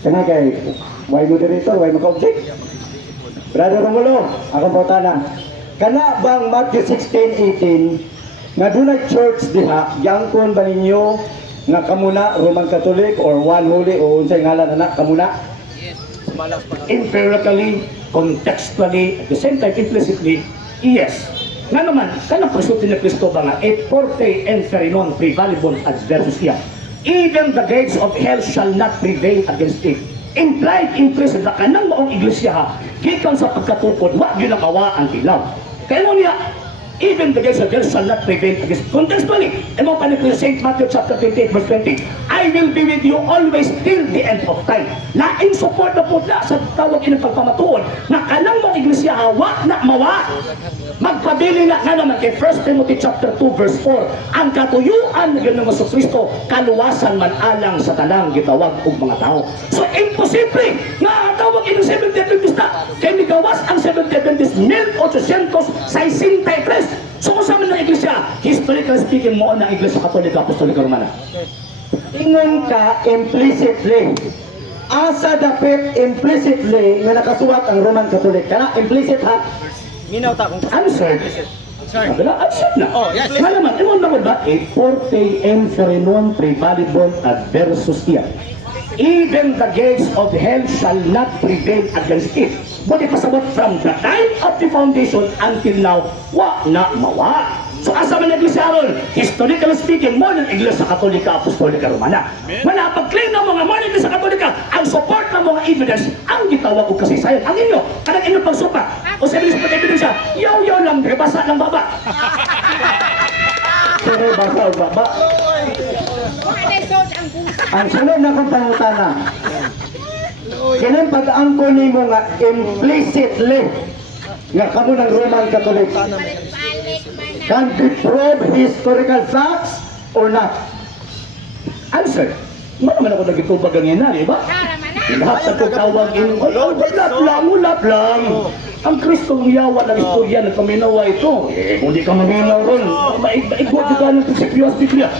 Kana kay why moderator, why maka-object? Brother Romulo, akong pautana. Kana bang Matthew 16:18 nga doon na church diha, giangkon ba ninyo nga kamuna Roman Catholic or one holy o unsay ngalan anak kamuna? Empirically, contextually, at the same time implicitly, yes. Nga naman, kanang pagsulti ni Kristo ba nga, et forte inferi non prevalibus adversus iam. Even the gates of hell shall not prevail against it. Implied, implicit na kanang maong iglesia ha, gikan sa pagkatukod, wag yun ang awa ang ilaw. Kaya mo niya, even the gates of hell shall not prevail against. Contextually, mo pa ni St. Matthew chapter 28 verse 20, I will be with you always till the end of time. Laing support na po na sa tawag inang pagpamatuon na kanang mga iglesia hawa na mawa. Magpabili na nga naman kay 1 Timothy chapter 2 verse 4, ang katuyuan ng Ginoong Kristo kaluwasan man alang sa tanang gitawag og mga tao. So imposible nga tawag inang Seventh-day Adventista kay migawas ang Seventh-day Adventist 1863. So kung saan ng iglesia, historically speaking mo ang iglesia Katolika, Apostolika, Romana. Ingon ka implicitly. Asa dapit implicitly nga nakasuwat ang Roman Catholic. Kana implicit ha? Minaw ta kung Answered. sorry. Answered na. Oh, yes. Nga naman, imon naman ba? Et forte inferi non prevalibus adversus iam. Even the gates of hell shall not prevail against it. But ipasabot from the time of the foundation until now, wa na mawa. So asa man iglesia aron? Historically speaking, mo ng iglesia Katolika, Apostolika, Romana. Manapag-claim ng mga mo ng iglesia Katolika, ang support ng mga evidence, ang gitawag og kasaysayan. Ang inyo, kanang inyong pagsupa. O sa evidence pag-evidence, yaw-yaw lang, basa ng baba. Pero basa o baba. Ang sunod na kong pangutana, kailan pag-angko nimo nga implicitly nga kamo ng Roman Catholic, can be prove historical facts or not? Answer. Ano naman ako nagitubag ang ina, di ba? Lahat na tawag in, ulap lang. Ang Kristong yawa ng istorya na paminawa ito. Kung di ka maminaw ron, maigwa ka ng prinsipyo sa Biblia.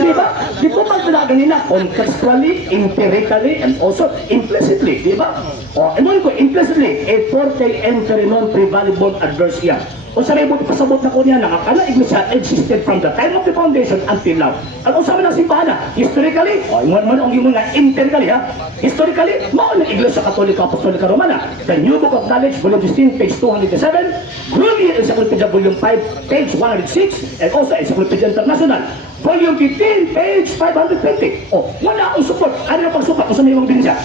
Di ba? Di ko magdalagan nila contextually, empirically, and also implicitly. Di ba? O, eman ko, implicitly, et forte inferi non prevalibus adversus iam. O sa rebot, pasabot na ko niya na ang iglesia existed from the time of the foundation until now. Ang usapan ng simbahan na, historically, o mo ang yung mga empirically ha, historically, mao ng iglesia Katolika, Apostolika, Romana. The New Book of Knowledge, volume 16, page 207, Grunion Encyclopedia, volume 5, page 106, and also Encyclopedia International, volume 15, page 520. O, wala akong support. Ano yung pagsupat? Kung saan yung mga binisya?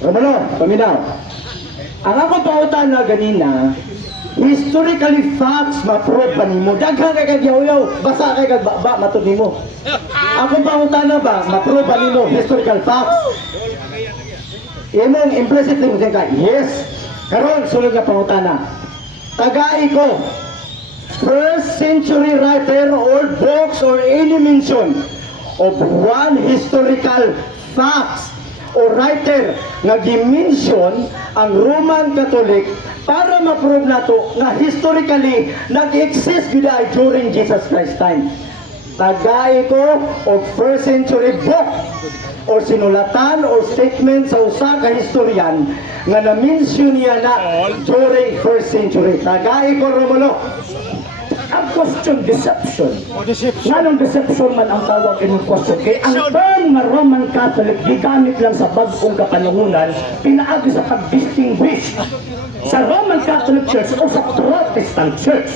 Romano, paminaw. Ang akong pautan na ganina, historically facts ma-prove pa nimo. Daghan kay yaw-yaw, basa kay kag-baba matud nimo. Akong pangutana ba, ma-prove pa nimo historical facts? Imong implicitly mo ka, yes. Karon sulod nga pangutana. Tagai ko, first century writer or books or any mention of one historical facts o writer nga gi-mention ang Roman Catholic para ma-prove nato nga historically nag-exist gud ay during Jesus Christ time. Tagay ko og first century book or sinulatan or statement sa usa ka historian nga na-mention niya na during first century. Tagay ko, Romulo. Ang question, deception. Nganong deception man ang tawag in question? Kaya ang term na Roman Catholic gigamit lang sa bagong kapanungunan, pinaagi sa pag-distinguish sa Roman Catholic Church o sa Protestant Church.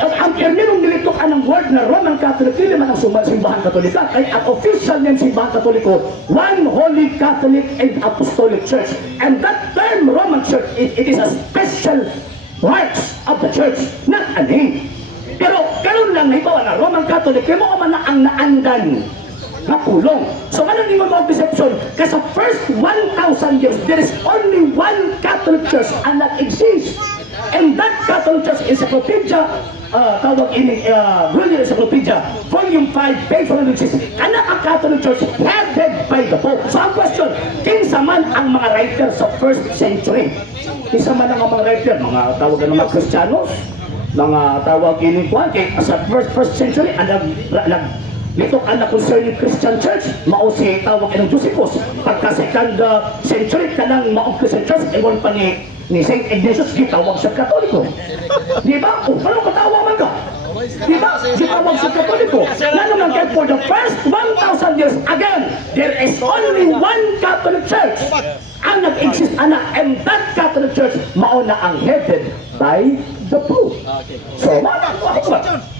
At ang terminong nilitok ng word na Roman Catholic, hindi man ang simbahan Katolika, ay ang official ng simbahan Katoliko, one Holy Catholic and Apostolic Church. And that term Roman Church, it is a special rights of the church, not a name. Pero karon lang nahibawa na Roman Catholic, kaya mo man na ang naandan na pulong. So ano ni mo deception? Kasi sa first 1,000 years, there is only one Catholic Church and that exists. And that Catholic Church Encyclopedia, tawag ini Grunion Encyclopedia, volume 5, page 106, kana ang Catholic Church headed by the Pope. So ang question, kinsa man ang mga writers sa first century? Kinsa man ang mga writer, mga tawag ng mga Kristiyanos, mga tawag ini kay sa first century, Nitong anak concerning Christian Church, mao si tawag ng Josephus. Pagka second century ka ng maong Christian Church, ewan pa ni St. Ignatius, gitawag sa Katoliko. Di ba? Kung paano katawa man ka? Di ba? Gitawag sa Katoliko. Lalo lang kayo, for the first 1,000 years, again, there is only one Catholic Church. Ang nag-exist, and that Catholic Church, mauna ang headed by the Pope. So,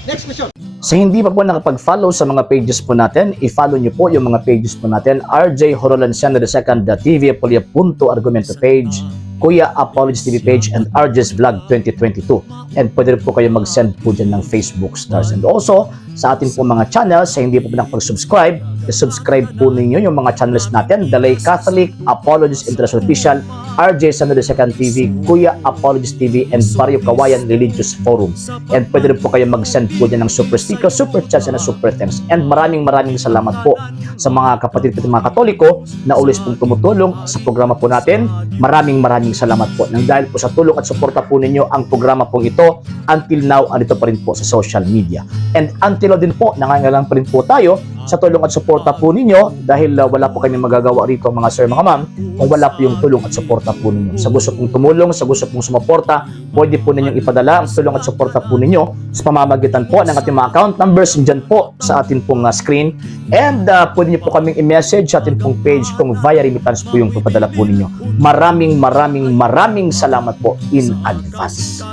Next question. Sa hindi pa po nakapag-follow sa mga pages po natin, i-follow nyo po yung mga pages po natin, RJ Horolanciano II, TV Apolia Punto Argumento page, Kuya Apologies TV page, and RJ's Vlog 2022. And pwede rin po kayo mag-send po dyan ng Facebook stars. And also, sa ating po mga channels, sa hindi po nakapag-subscribe, i-subscribe po ninyo yung mga channels natin, Dalay Catholic, Apologies International Official, RJ Santo II TV, Kuya Apologies TV, and Barrio Kawayan Religious Forum. And pwede rin po kayo mag-send po dyan ng super sticker, super chats, and super thanks. And maraming salamat po sa mga kapatid at mga Katoliko na ulis pong tumutulong sa programa po natin. Maraming salamat po. Nang dahil po sa tulong at suporta po ninyo, ang programa po ito, until now, andito pa rin po sa social media. And until now din po, nangangailangan pa rin po tayo sa tulong at suporta po ninyo dahil wala po kami magagawa rito mga sir, mga ma'am, kung wala po yung tulong at suporta po ninyo. Sa gusto pong tumulong, sa gusto pong sumuporta, pwede po ninyong ipadala ang tulong at suporta po ninyo sa pamamagitan po ng ating mga account numbers dyan po sa ating pong screen. And pwede nyo po kaming i-message sa ating pong page kung via remittance po yung papadala po ninyo. Maraming salamat po in advance.